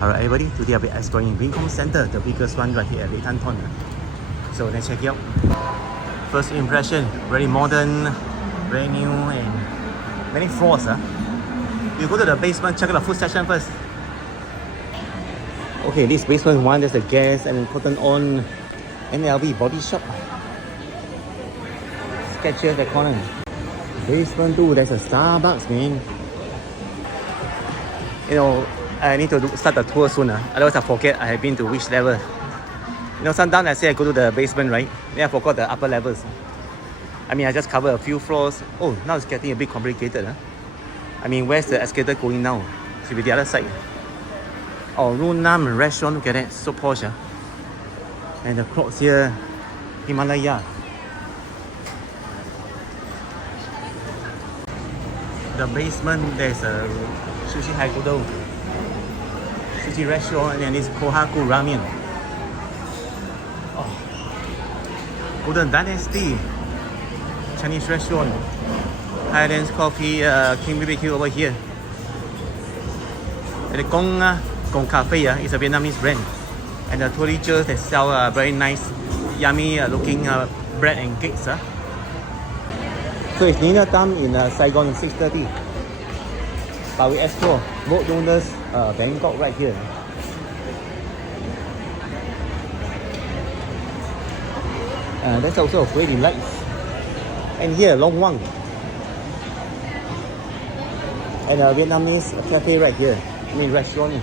Alright everybody, today I'll be exploring Vincom Center, the biggest one right here at Vincom. So let's check it out. First impression, very modern, very new and many floors. You go to the basement, check out the food section first. Okay, this basement one, there's a gas and Cotton On, NLB Body Shop. Skechers the corner. Basement 2, there's a Starbucks, man. You know, I need to start the tour soon. Otherwise I forget I have been to which level. You know, sometimes I say I go to the basement, right? Then I forgot the upper levels. I mean, I just covered a few floors. Oh, now it's getting a bit complicated. I mean, where's the escalator going now? Should be the other side. Oh, Runam restaurant, look at that, so posh. And the clothes here, Himalaya. The basement, there's a sushi Haikudo, sushi restaurant, and this Kohaku Ramen. Oh. Golden Dynasty, Chinese restaurant. Highlands Coffee, King BBQ over here. And the Gong Cafe is a Vietnamese brand. And the tourists they sell very nice, yummy looking bread and cakes. So it's dinner time in Saigon 6:30. But we explore Road Donors Bangkok right here. That's also really lights. And here Long Wang. And a Vietnamese cafe right here. I mean restaurant.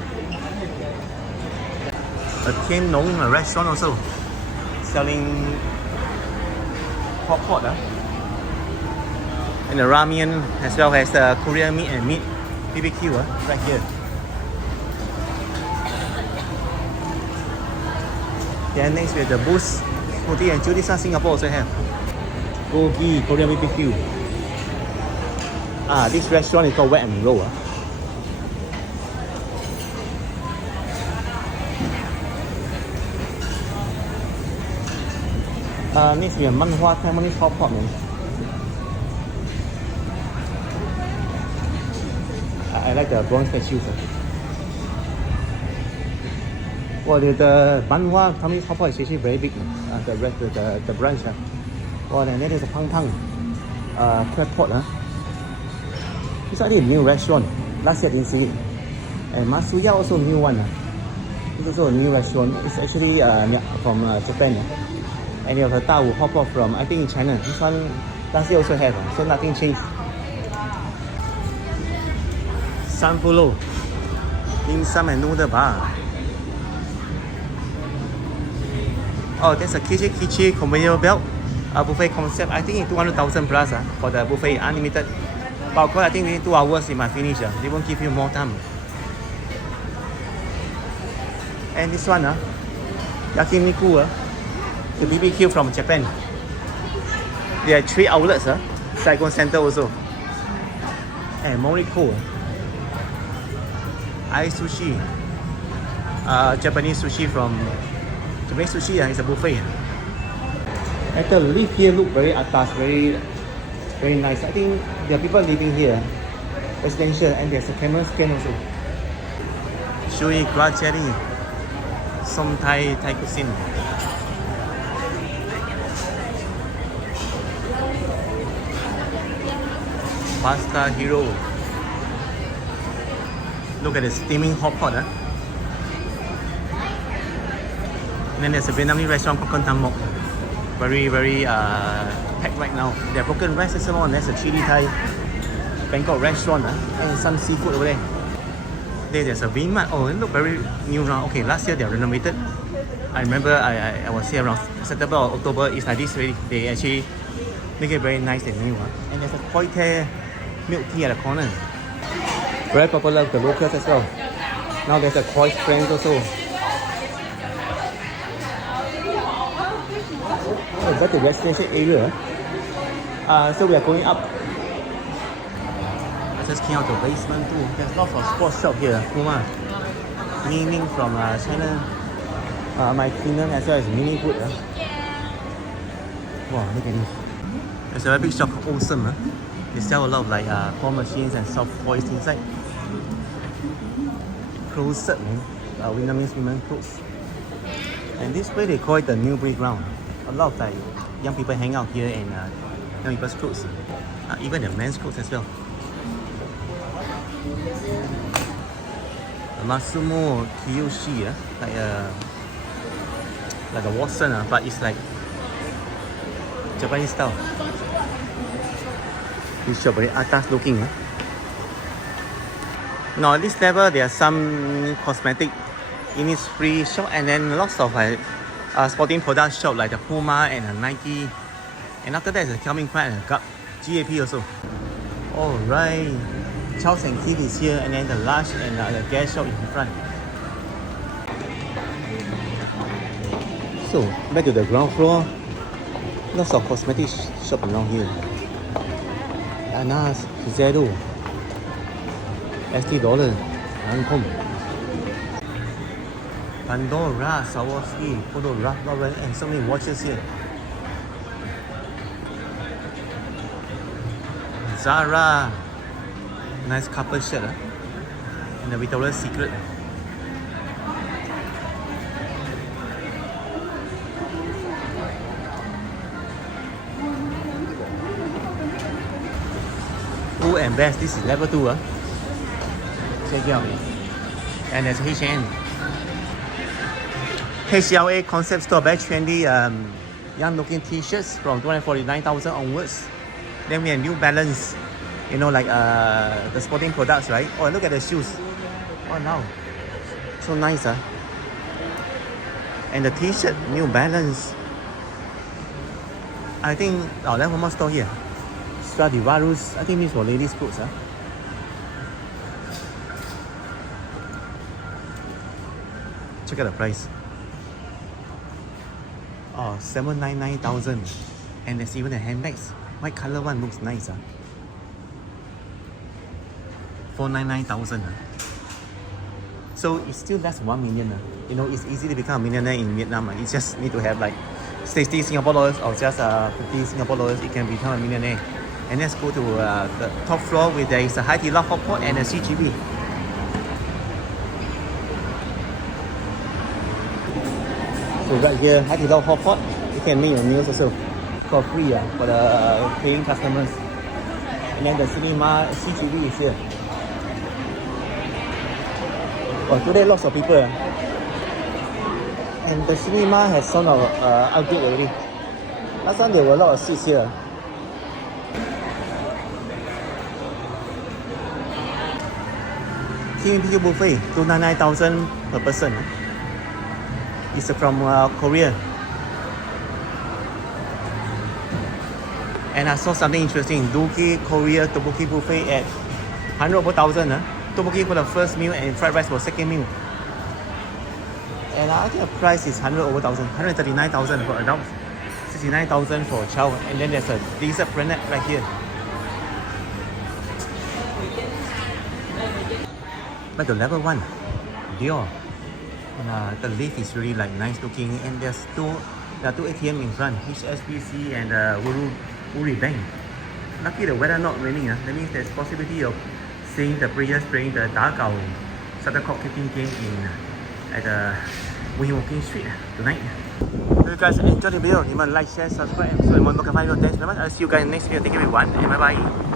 A Tien Nong restaurant also selling hot pot. And the ramen as well as Korean meat and meat BBQ right here. Then next we have the Boost Smoothie and Judy Singapore also have. Gogi Korean BBQ. This restaurant is called Wet and Roll. Next we have Manhua Taiwanese hot pot, man. I like the bronze statues. Well, the Manhua Taiwanese hot pot is actually very big. The branch. Well, and then there's a Pang Tang crab pot. It's actually a new restaurant. Last year I didn't see it. And Masuya also a new one. It's also a new restaurant. It's actually from Japan. And you have a Dawu hot pot from, I think, in China. This one last year also have. So nothing changed. Sanfulo, dim sum and noodle bar. Oh, there's a Kichi conveyor belt, a buffet concept. I think it's 200,000 plus for the buffet, unlimited. But of course, I think within 2 hours it might finish. They won't give you more time. And this one, Yakiniku, the BBQ from Japan. There are 3 outlets, Saigon Center also. And Moriko. Ice sushi, Japanese sushi from Japanese sushi is a buffet. And the lift here look very atas, very nice. I think there are people living here, residential, and there's a camera scan also. Shui Guacheri, Som Thai cuisine. Pasta Hero. Look at the steaming hot pot. And then there's a Vietnamese restaurant, Broken Tam Mok. Very packed right now. There are broken rice as well. There's a chili Thai Bangkok restaurant and some seafood over there. There's a Vinmart. Oh, it looks very new now. Okay, last year they renovated. I remember I was here around September or October. It's like this already. They actually make it very nice and new. And there's a Koi Te milk tea at the corner. Very popular with the locals as well. Now there's a Koi Friends also. Oh, that's the residential area. So we are going up. I just came out the basement too. There's lots of sports shop here. Puma, Ming from China. My Kingdom as well as Mini Food. Wow, look at this. There's a very big shop called Awesome. They sell a lot of like claw machines and soft toys inside. Closet, man. Vietnamese women clothes. And this way they call it the new playground. A lot of like young people hang out here and young people's clothes. Even the men's clothes as well. Masumo Kiyoshi, like a Watson, but it's like Japanese style. This shop very atas looking. Now at this level there are some cosmetic Innisfree shop and then lots of like sporting products shop like the Puma and Nike. And after that, there's a Calvin Klein and a GAP also. Alright, Charles and Keith is here, and then the Lush and the Guess shop in front. So, back to the ground floor. Lots of cosmetic shop around here. Anas, Zero, $ST, Lancome, Pandora, Swarovski, Polo Ralph Lauren, and so many watches here. Zara, nice couple shirt, and the Victoria's Secret. Pull and Best, this is level 2. Check it out. And there's H&M. HLA concept store, very trendy, young looking t-shirts from 249,000 onwards. Then we have New Balance, you know, like the sporting products, right? Oh, look at the shoes. Oh, now. So nice, And the t-shirt, New Balance. I think, oh, there's one more store here. Stradivarius, I think this is for ladies' clothes, Check out the price. Oh, 799,000. And there's even the handbags. White color one looks nice. 499,000. So it's still less than 1 million. You know, it's easy to become a millionaire in Vietnam. You just need to have like 60 Singapore dollars or just 50 Singapore dollars. You can become a millionaire. And let's go to the top floor where there is a Hai Di Lao hot pot and a CGV. So right here, Hai Di Lao hot pot, you can make your meals also for free for the paying customers. And then the cinema CGV is here. Oh, today lots of people. And the cinema has sort of upgrade already. Last time there were a lot of seats here. TMPU buffet, 299,000 per person. It's from Korea. And I saw something interesting. Dooki Korea tteokbokki buffet at 100 over 1,000. Tteokbokki for the first meal and fried rice for second meal. And I think the price is 100 over 1,000. 139,000 for adults, 69,000 for a child. And then there's a dessert planet right here. But the level 1, Dior. And, the lift is really like nice looking, and there are two ATM in front, HSBC and Uri Bank. Lucky the weather not raining. That means there's possibility of seeing the players playing the Dagao shuttlecock kicking game at the Walking Street tonight. So you guys enjoy the video, like, share, subscribe, and so more. Thanks very much. I'll see you guys next video. Thank you everyone, and bye bye.